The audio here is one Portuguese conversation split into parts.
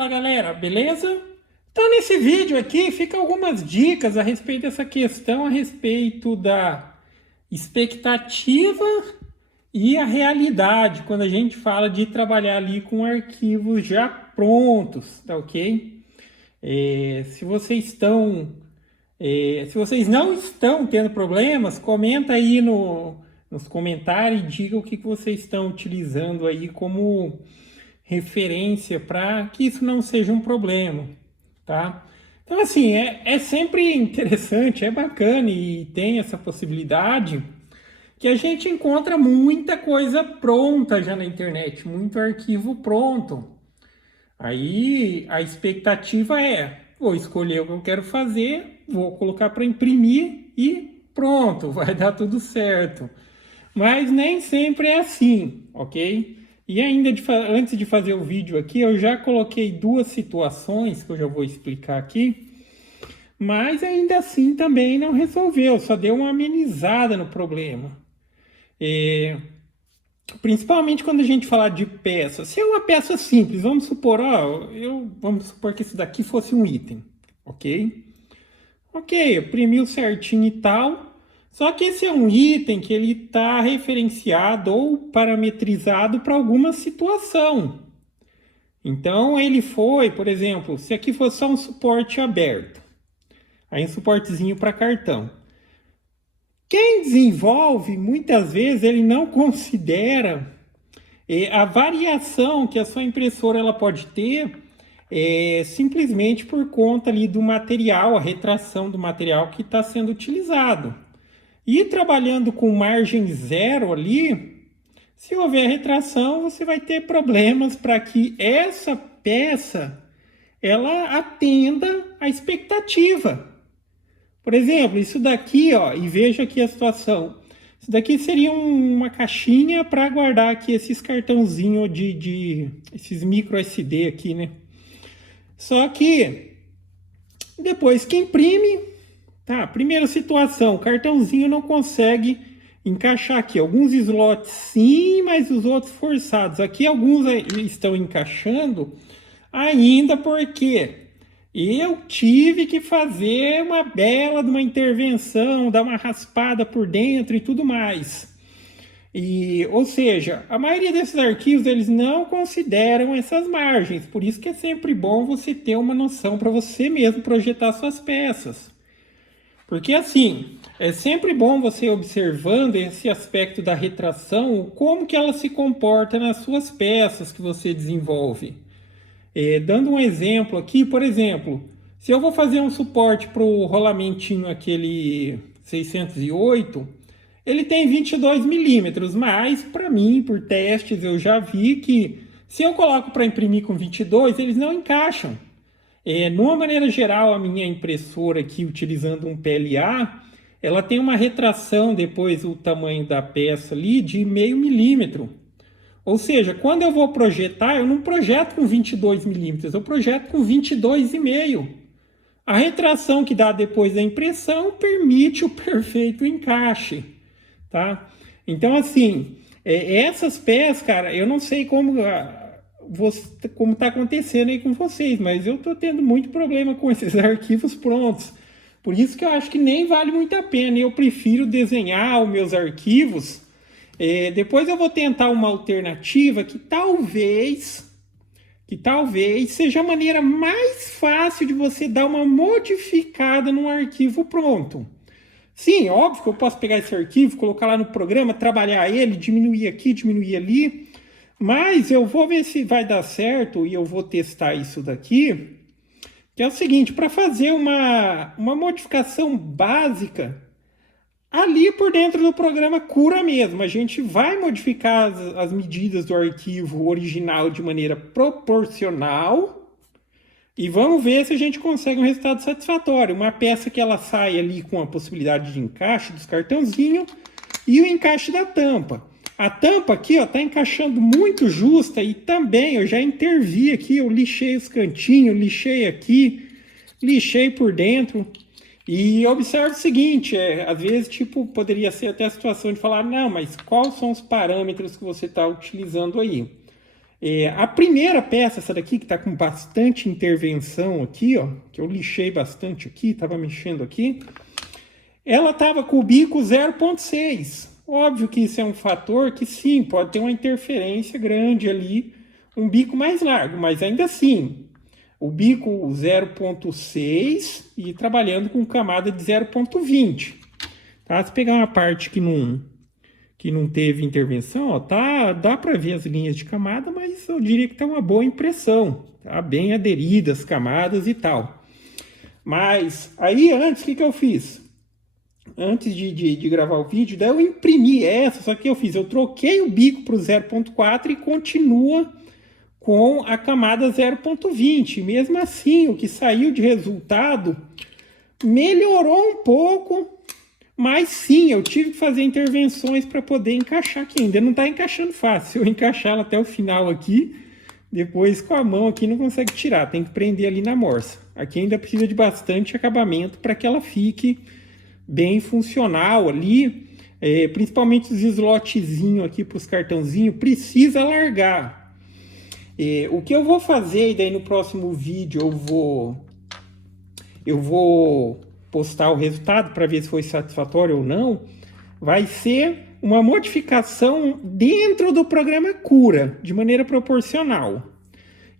Fala galera, beleza? Então nesse vídeo aqui fica algumas dicas a respeito dessa questão, a respeito da expectativa e a realidade, quando a gente fala de trabalhar ali com arquivos já prontos, tá ok? Se vocês não estão tendo problemas, comenta aí nos comentários e diga o que vocês estão utilizando aí como referência para que isso não seja um problema, tá? Então, assim, é sempre interessante, é bacana e tem essa possibilidade que a gente encontra muita coisa pronta já na internet, muito arquivo pronto. Aí a expectativa vou escolher o que eu quero fazer, vou colocar para imprimir e pronto, vai dar tudo certo. Mas nem sempre é assim, ok? E ainda antes de fazer o vídeo aqui, eu já coloquei duas situações que eu já vou explicar aqui, mas ainda assim também não resolveu, só deu uma amenizada no problema. Principalmente quando a gente falar de peça. Se é uma peça simples, vamos supor que isso daqui fosse um item, ok? Ok, imprimiu certinho e tal. Só que esse é um item que ele está referenciado ou parametrizado para alguma situação. Então ele foi, por exemplo, se aqui fosse só um suporte aberto, aí um suportezinho para cartão. Quem desenvolve, muitas vezes, ele não considera a variação que a sua impressora ela pode ter simplesmente por conta ali do material, a retração do material que está sendo utilizado. E trabalhando com margem zero ali, se houver retração, você vai ter problemas para que essa peça ela atenda à expectativa. Por exemplo, isso daqui, ó, e veja aqui a situação. Isso daqui seria uma caixinha para guardar aqui esses cartãozinhos esses micro SD aqui, né? Só que depois que imprime, tá? Primeira situação, o cartãozinho não consegue encaixar aqui. Alguns slots sim, mas os outros forçados. Aqui alguns estão encaixando ainda porque eu tive que fazer uma bela de uma intervenção, dar uma raspada por dentro e tudo mais. Ou seja, a maioria desses arquivos eles não consideram essas margens. Por isso que é sempre bom você ter uma noção para você mesmo projetar suas peças. Porque assim, é sempre bom você observando esse aspecto da retração, como que ela se comporta nas suas peças que você desenvolve. Dando um exemplo aqui, por exemplo, se eu vou fazer um suporte para o rolamentinho aquele 608, ele tem 22 milímetros, mas para mim, por testes, eu já vi que se eu coloco para imprimir com 22, eles não encaixam. Numa maneira geral, a minha impressora aqui, utilizando um PLA, ela tem uma retração depois do tamanho da peça ali de meio milímetro. Ou seja, quando eu vou projetar, eu não projeto com 22 milímetros, eu projeto com 22,5. A retração que dá depois da impressão permite o perfeito encaixe, tá? Então, assim, essas peças, cara, eu não sei como está acontecendo aí com vocês, mas eu estou tendo muito problema com esses arquivos prontos. Por isso que eu acho que nem vale muito a pena. Eu prefiro desenhar os meus arquivos. Depois eu vou tentar uma alternativa que talvez seja a maneira mais fácil de você dar uma modificada num arquivo pronto. Sim, óbvio que eu posso pegar esse arquivo, colocar lá no programa, trabalhar ele, diminuir aqui, diminuir ali, mas eu vou ver se vai dar certo e eu vou testar isso daqui, que é o seguinte, para fazer uma modificação básica, ali por dentro do programa cura mesmo. A gente vai modificar as medidas do arquivo original de maneira proporcional e vamos ver se a gente consegue um resultado satisfatório. Uma peça que ela sai ali com a possibilidade de encaixe dos cartãozinhos e o encaixe da tampa. A tampa aqui está encaixando muito justa e também eu já intervi aqui, eu lixei os cantinhos, lixei aqui, lixei por dentro. E observe o seguinte, às vezes poderia ser até a situação de falar, não, mas quais são os parâmetros que você está utilizando aí? A primeira peça, essa daqui, que está com bastante intervenção aqui, ó, que eu lixei bastante aqui, estava mexendo aqui, ela estava com o bico 0,6. Óbvio que isso é um fator que sim, pode ter uma interferência grande ali, um bico mais largo, mas ainda assim, o bico 0,6 e trabalhando com camada de 0,20. Tá? Se pegar uma parte que não teve intervenção, ó, dá para ver as linhas de camada, mas eu diria que está uma boa impressão, tá? Bem aderidas as camadas e tal. Mas aí antes, o que eu fiz? Antes de gravar o vídeo, daí eu imprimi essa, só que eu troquei o bico para o 0,4 e continua com a camada 0,20. Mesmo assim, o que saiu de resultado melhorou um pouco, mas sim, eu tive que fazer intervenções para poder encaixar aqui. Ainda não está encaixando fácil. Se eu encaixar ela até o final aqui, depois com a mão aqui não consegue tirar, tem que prender ali na morsa. Aqui ainda precisa de bastante acabamento para que ela fique bem funcional ali, principalmente os slotzinhos aqui para os cartãozinhos, precisa largar. O que eu vou fazer, e daí no próximo vídeo eu vou postar o resultado para ver se foi satisfatório ou não, vai ser uma modificação dentro do programa Cura, de maneira proporcional.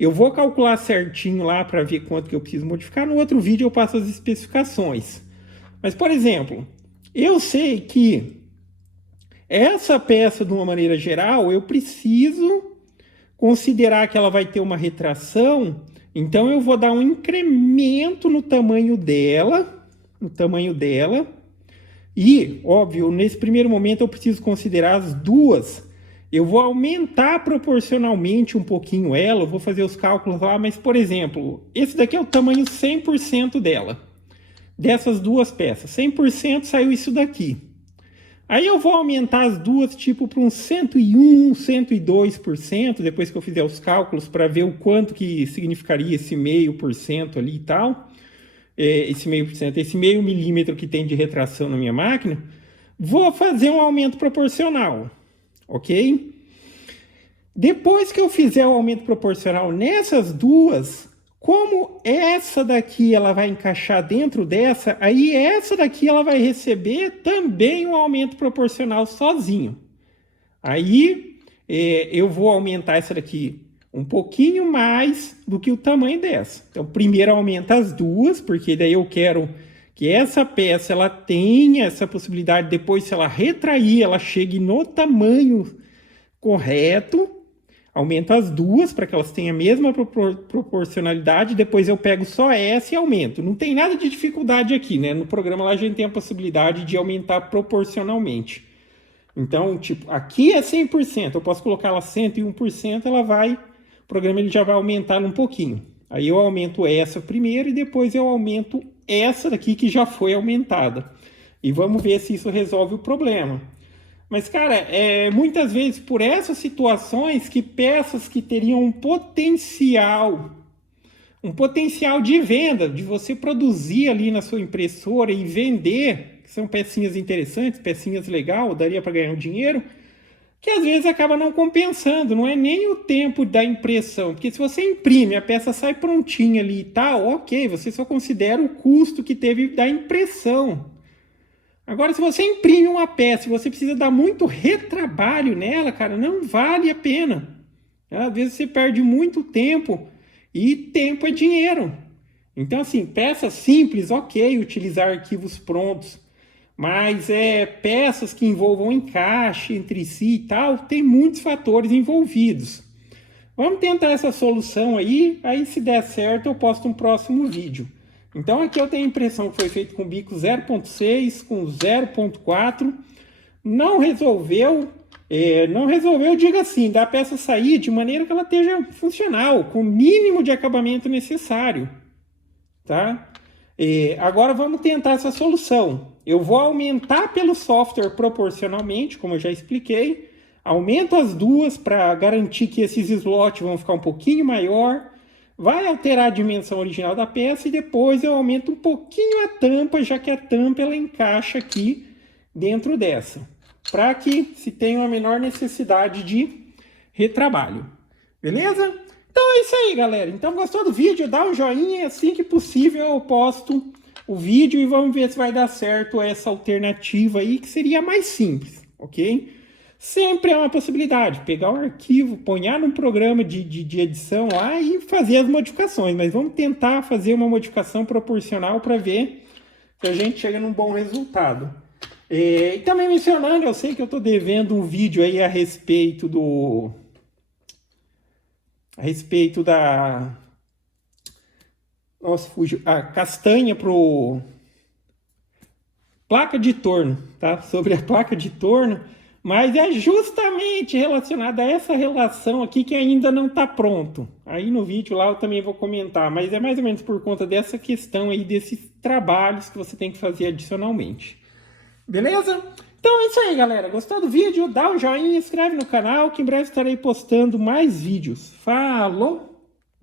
Eu vou calcular certinho lá para ver quanto que eu preciso modificar, no outro vídeo eu passo as especificações. Mas, por exemplo, eu sei que essa peça, de uma maneira geral, eu preciso considerar que ela vai ter uma retração, então eu vou dar um incremento no tamanho dela, e, óbvio, nesse primeiro momento eu preciso considerar as duas. Eu vou aumentar proporcionalmente um pouquinho ela, eu vou fazer os cálculos lá, mas, por exemplo, esse daqui é o tamanho 100% dela. Dessas duas peças, 100% saiu isso daqui. Aí eu vou aumentar as duas tipo para uns 101, 102%, depois que eu fizer os cálculos para ver o quanto que significaria esse 0,5% ali e tal. Esse 0,5%, esse meio milímetro que tem de retração na minha máquina. Vou fazer um aumento proporcional, ok? Depois que eu fizer o aumento proporcional nessas duas, como essa daqui ela vai encaixar dentro dessa, aí essa daqui ela vai receber também um aumento proporcional sozinho. Aí eu vou aumentar essa daqui um pouquinho mais do que o tamanho dessa. Então primeiro aumenta as duas, porque daí eu quero que essa peça ela tenha essa possibilidade, depois se ela retrair, ela chegue no tamanho correto. Aumento as duas para que elas tenham a mesma proporcionalidade. Depois eu pego só essa e aumento. Não tem nada de dificuldade aqui, né? No programa lá a gente tem a possibilidade de aumentar proporcionalmente. Então, tipo, aqui é 100%. Eu posso colocar ela 101%, o programa ele já vai aumentar um pouquinho. Aí eu aumento essa primeiro e depois eu aumento essa daqui que já foi aumentada. E vamos ver se isso resolve o problema. Mas, cara, muitas vezes por essas situações que peças que teriam um potencial de venda, de você produzir ali na sua impressora e vender, que são pecinhas interessantes, pecinhas legais, daria para ganhar um dinheiro, que às vezes acaba não compensando, não é nem o tempo da impressão, porque se você imprime, a peça sai prontinha ali e tal, ok, você só considera o custo que teve da impressão. Agora, se você imprime uma peça e você precisa dar muito retrabalho nela, cara, não vale a pena. Às vezes você perde muito tempo e tempo é dinheiro. Então, assim, peças simples, ok, utilizar arquivos prontos. Mas peças que envolvam encaixe entre si e tal, tem muitos fatores envolvidos. Vamos tentar essa solução aí se der certo eu posto um próximo vídeo. Então aqui eu tenho a impressão que foi feito com bico 0.6, com 0.4, não resolveu, diga assim, da peça sair de maneira que ela esteja funcional, com o mínimo de acabamento necessário, tá? Agora vamos tentar essa solução. Eu vou aumentar pelo software proporcionalmente, como eu já expliquei, aumento as duas para garantir que esses slots vão ficar um pouquinho maior, vai alterar a dimensão original da peça e depois eu aumento um pouquinho a tampa, já que a tampa ela encaixa aqui dentro dessa, para que se tenha uma menor necessidade de retrabalho. Beleza? Então é isso aí, galera. Então gostou do vídeo? Dá um joinha, assim que possível eu posto o vídeo e vamos ver se vai dar certo essa alternativa aí, que seria mais simples, ok? Sempre é uma possibilidade, pegar o arquivo, pôr num programa de edição lá e fazer as modificações, mas vamos tentar fazer uma modificação proporcional para ver se a gente chega num bom resultado. E também mencionando, eu sei que eu estou devendo um vídeo aí a respeito da... Nossa, fugiu. A castanha pro placa de torno, tá? Sobre a placa de torno, mas é justamente relacionada a essa relação aqui que ainda não está pronto. Aí no vídeo lá eu também vou comentar, mas é mais ou menos por conta dessa questão aí, desses trabalhos que você tem que fazer adicionalmente. Beleza? Então é isso aí, galera. Gostou do vídeo? Dá um joinha, inscreve no canal que em breve estarei postando mais vídeos. Falou!